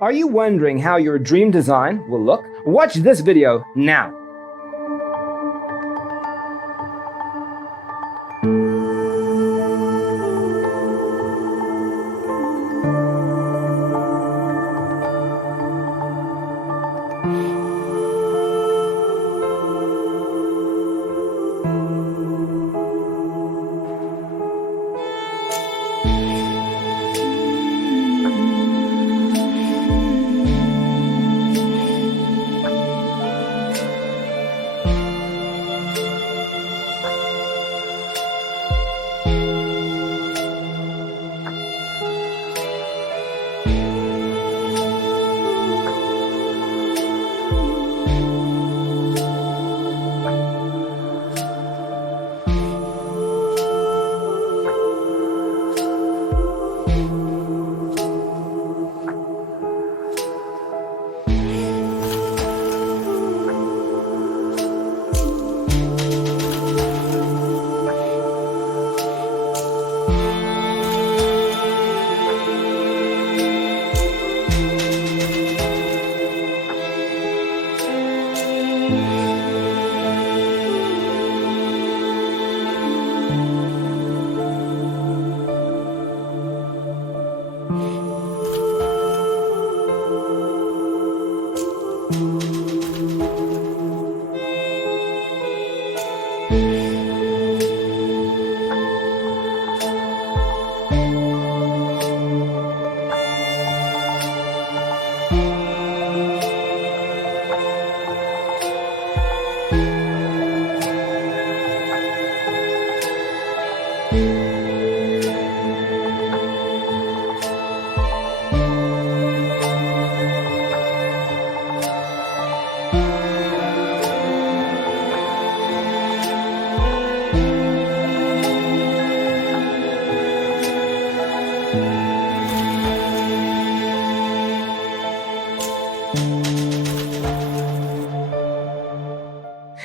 Are you wondering how your dream design will look? Watch this video now.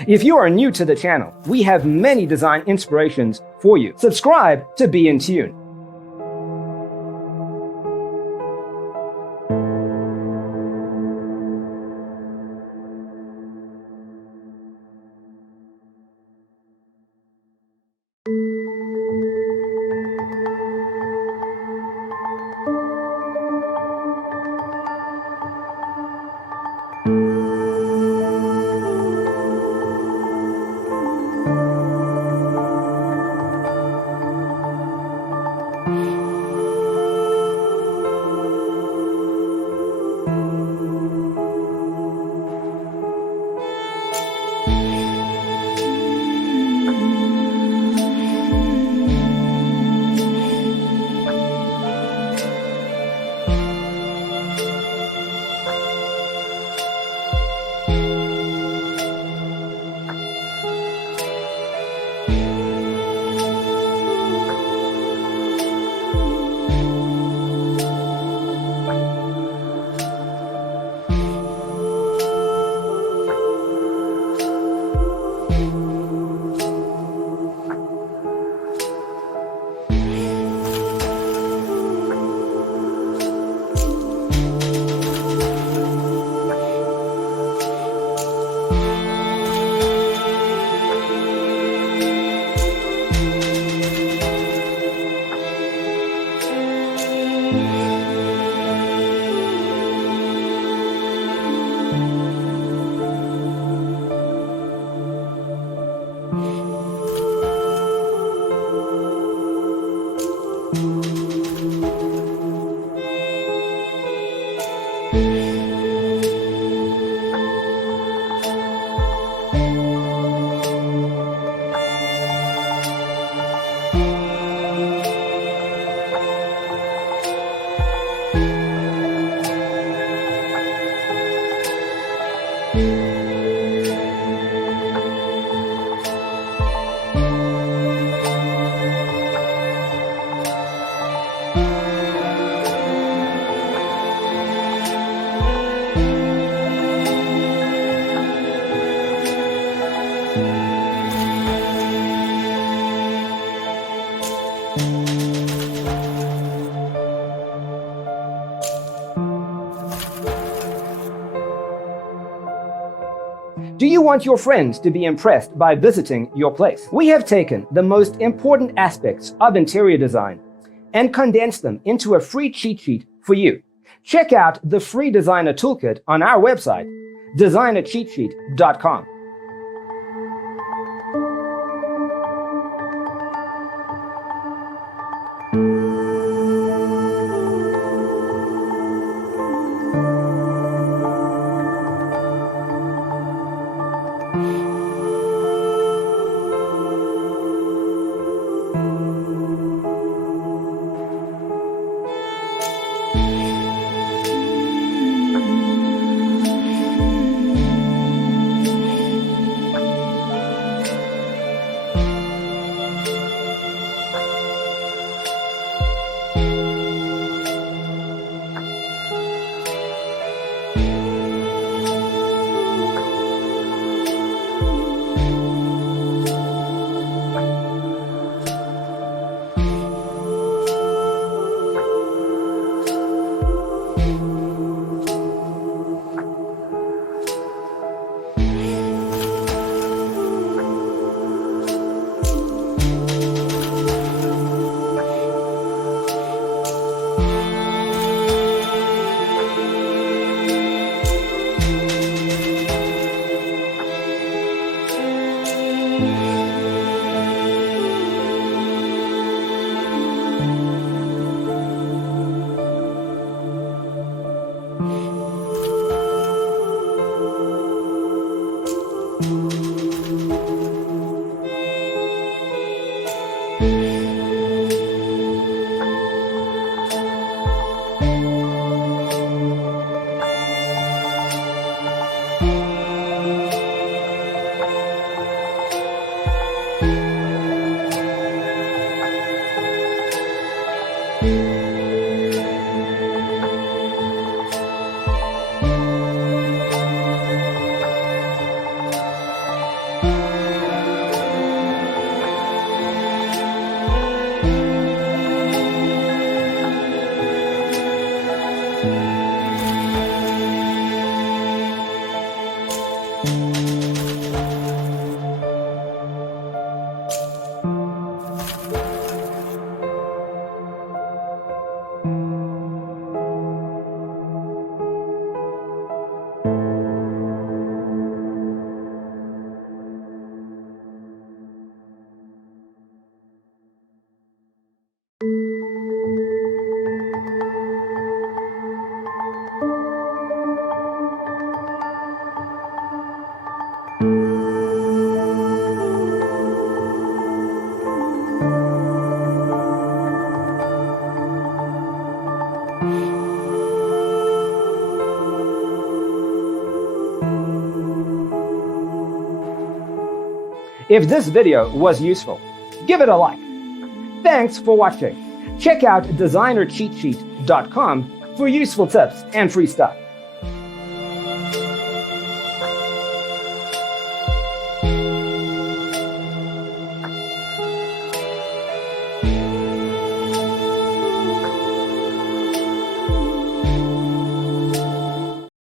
If you are new to the channel, we have many design inspirations for you. Subscribe to be in tune. Do you want your friends to be impressed by visiting your place? We have taken the most important aspects of interior design and condensed them into a free cheat sheet for you. Check out the free designer toolkit on our website, designercheatsheet.com. If this video was useful, give it a like. Thanks for watching. Check out designercheatsheet.com for useful tips and free stuff.